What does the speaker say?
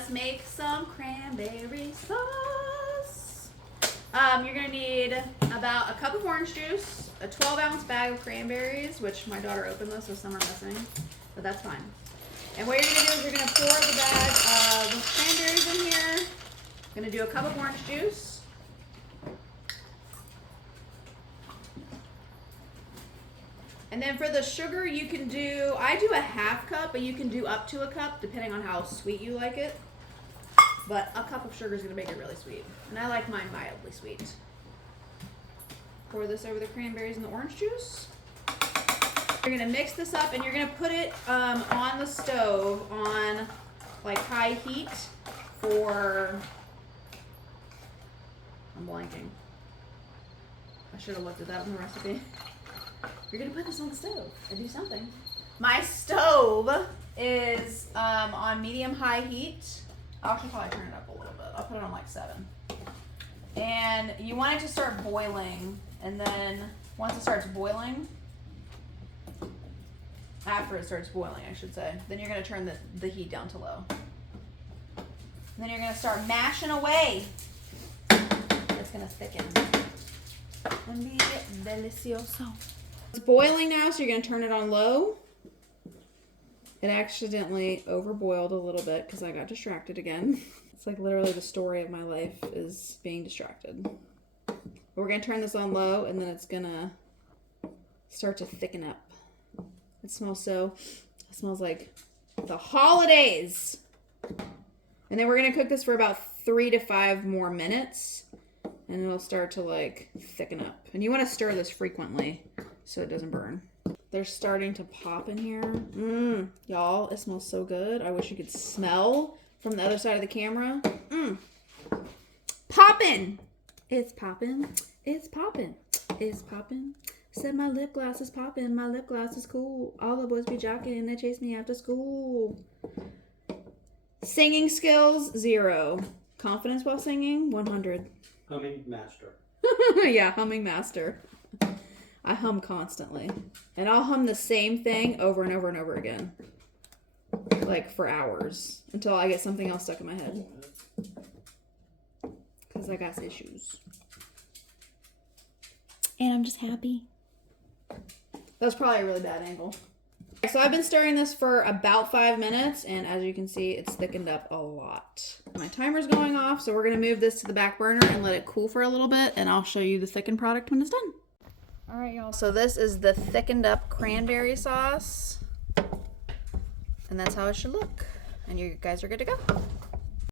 let's make some cranberry sauce. You're gonna need about a cup of orange juice, a 12-ounce bag of cranberries, which my daughter opened this, so some are missing, but that's fine. And what you're gonna do is you're gonna pour the bag of cranberries in here. You're gonna do a cup of orange juice. And then for the sugar, you can do, I do a half cup, but you can do up to a cup depending on how sweet you like it. But a cup of sugar is gonna make it really sweet. And I like mine mildly sweet. Pour this over the cranberries and the orange juice. You're gonna mix this up and you're gonna put it on the stove on like high heat for, I'm blanking. I should have looked at that in the recipe. You're gonna put this on the stove and do something. My stove is on medium-high heat. I'll actually probably turn it up a little bit. I'll put it on like 7. And you want it to start boiling, and then once it starts boiling, after it starts boiling, I should say, then you're gonna turn the heat down to low. And then you're gonna start mashing away. It's gonna thicken. And be delicioso. It's boiling now, so you're gonna turn it on low. It accidentally overboiled a little bit because I got distracted again. It's like literally the story of my life is being distracted. But we're gonna turn this on low and then it's gonna start to thicken up. It smells like the holidays. And then we're gonna cook this for about 3 to 5 more minutes and it'll start to like thicken up. And you wanna stir this frequently so it doesn't burn. They're starting to pop in here. Y'all, it smells so good. I wish you could smell from the other side of the camera. Poppin'! It's poppin'. It's poppin'. It's poppin'. Said my lip gloss is poppin'. My lip gloss is cool. All the boys be jocking. They chase me after school. Singing skills, 0. Confidence while singing, 100. Humming master. Yeah, humming master. I hum constantly. And I'll hum the same thing over and over and over again. Like for hours. Until I get something else stuck in my head. Because I got issues. And I'm just happy. That's probably a really bad angle. So I've been stirring this for about 5 minutes. And as you can see, it's thickened up a lot. My timer's going off. So we're going to move this to the back burner and let it cool for a little bit. And I'll show you the thickened product when it's done. All right, y'all. So this is the thickened up cranberry sauce. And that's how it should look. And you guys are good to go.